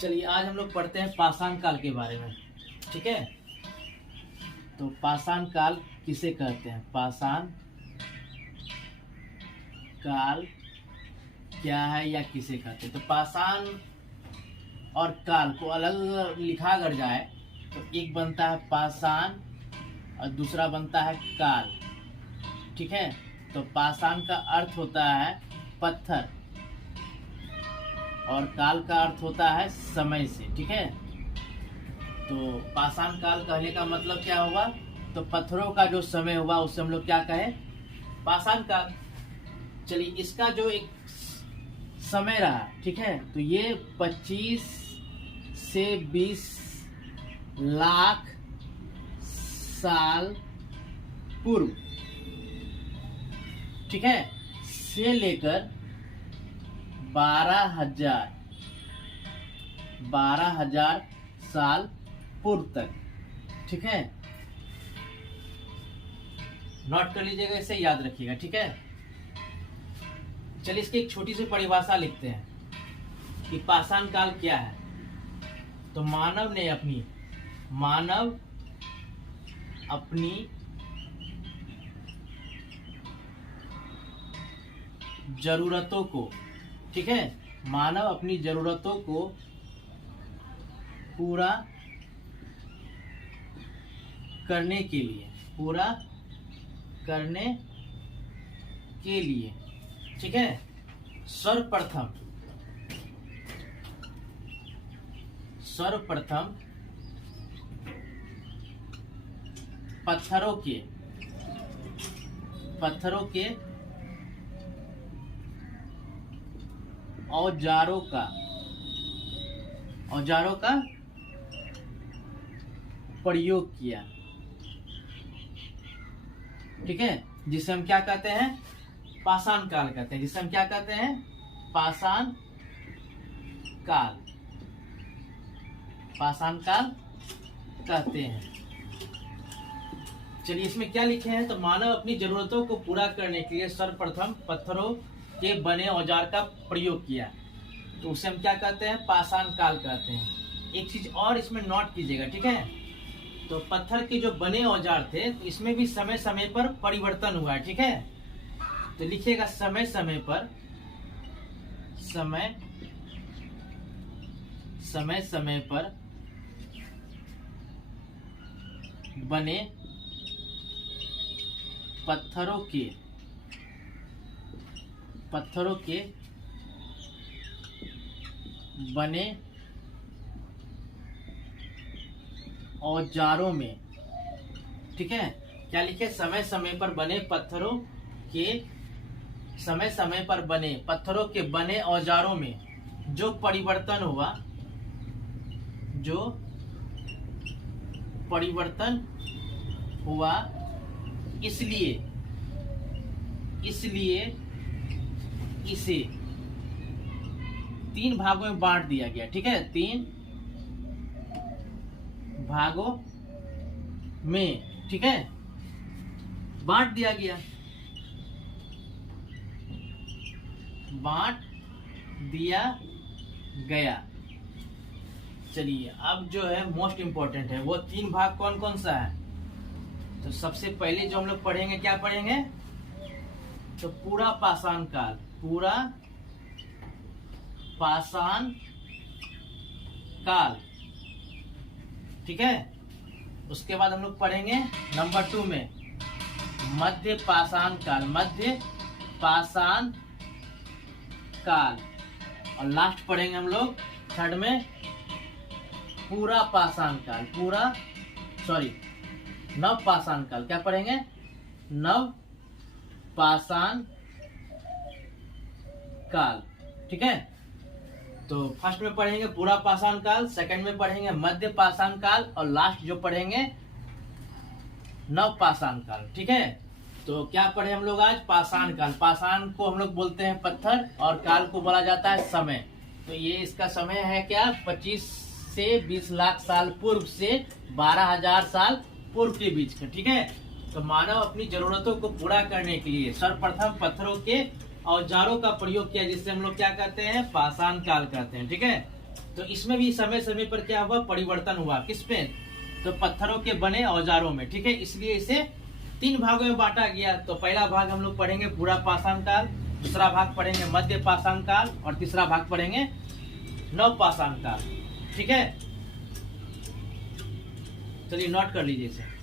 चलिए आज हम लोग पढ़ते हैं पाषाण काल के बारे में। ठीक है, तो पाषाण काल किसे कहते हैं? पाषाण काल क्या है या किसे कहते हैं? तो पाषाण और काल को अलग अलग लिखा अगर जाए तो एक बनता है पाषाण और दूसरा बनता है काल। ठीक है, तो पाषाण का अर्थ होता है पत्थर और काल का अर्थ होता है समय से। ठीक है, तो पाषाण काल कहने का मतलब क्या होगा? तो पत्थरों का जो समय हुआ उससे हम लोग क्या कहें? पाषाण काल। चलिए इसका जो एक समय रहा, ठीक है, तो ये 25 से 20 लाख साल पूर्व, ठीक है, से लेकर 12,000 साल पूर्व तक। ठीक है, नोट कर लीजिएगा, इसे याद रखिएगा। ठीक है, चलिए इसकी एक छोटी सी परिभाषा लिखते हैं कि पाषाण काल क्या है। तो मानव अपनी जरूरतों को, ठीक है, मानव अपनी जरूरतों को पूरा करने के लिए, ठीक है, सर्वप्रथम पत्थरों के औजारों का प्रयोग किया। ठीक है, जिसे हम क्या कहते हैं? पाषाण काल कहते हैं। जिसे हम क्या कहते हैं? पाषाण काल कहते हैं। चलिए इसमें क्या लिखे हैं? तो मानव अपनी जरूरतों को पूरा करने के लिए सर्वप्रथम पत्थरों के बने औजार का प्रयोग किया, तो उसे हम क्या कहते हैं? पाषाण काल कहते हैं। एक चीज और इसमें नोट कीजिएगा, ठीक है, तो पत्थर के जो बने औजार थे तो इसमें भी समय समय पर परिवर्तन हुआ है। ठीक है, तो लिखिएगा समय समय पर बने पत्थरों के बने औजारों में, ठीक है, क्या लिखे? समय समय पर बने पत्थरों के बने औजारों में जो परिवर्तन हुआ, इसलिए इसे 3 भागों में बांट दिया गया। ठीक है, 3 भागों में, ठीक है, बांट दिया गया। चलिए अब जो है मोस्ट इंपॉर्टेंट है, वो 3 भाग कौन कौन सा है? तो सबसे पहले जो हम लोग पढ़ेंगे, क्या पढ़ेंगे? तो पूरा पाषाण काल, ठीक है। उसके बाद हम लोग पढ़ेंगे नंबर 2 में मध्य पाषाण काल, और लास्ट पढ़ेंगे हम लोग 3rd में पूरा पाषाण काल, नव पाषाण काल। क्या पढ़ेंगे? नव पाषाण काल। ठीक है, तो फर्स्ट में पढ़ेंगे पूरा पाषाण काल, सेकंड में पढ़ेंगे मध्य पाषाण काल, और लास्ट जो पढ़ेंगे नव पाषाण काल। ठीक है, तो क्या पढ़े हम लोग आज? पाषाण काल। पाषाण को हम लोग बोलते हैं पत्थर और काल को बोला जाता है समय। तो ये इसका समय है क्या? 25 से 20 लाख साल पूर्व से 12,000 साल पूर्व के बीच का। ठीक है, तो मानव अपनी जरूरतों को पूरा करने के लिए सर्वप्रथम पत्थरों के औजारों का प्रयोग किया, जिससे हम लोग क्या कहते हैं? पाषाण काल कहते हैं। ठीक है, तो इसमें भी समय समय पर क्या हुआ, परिवर्तन हुआ। किस पे? तो पत्थरों के बने औजारों में। ठीक है, इसलिए इसे 3 भागों में बांटा गया। तो पहला भाग हम लोग पढ़ेंगे पूरा पाषाण काल, दूसरा भाग पढ़ेंगे मध्य पाषाण काल और तीसरा भाग पढ़ेंगे नव पाषाण काल। ठीक है, चलिए नोट कर लीजिए इसे।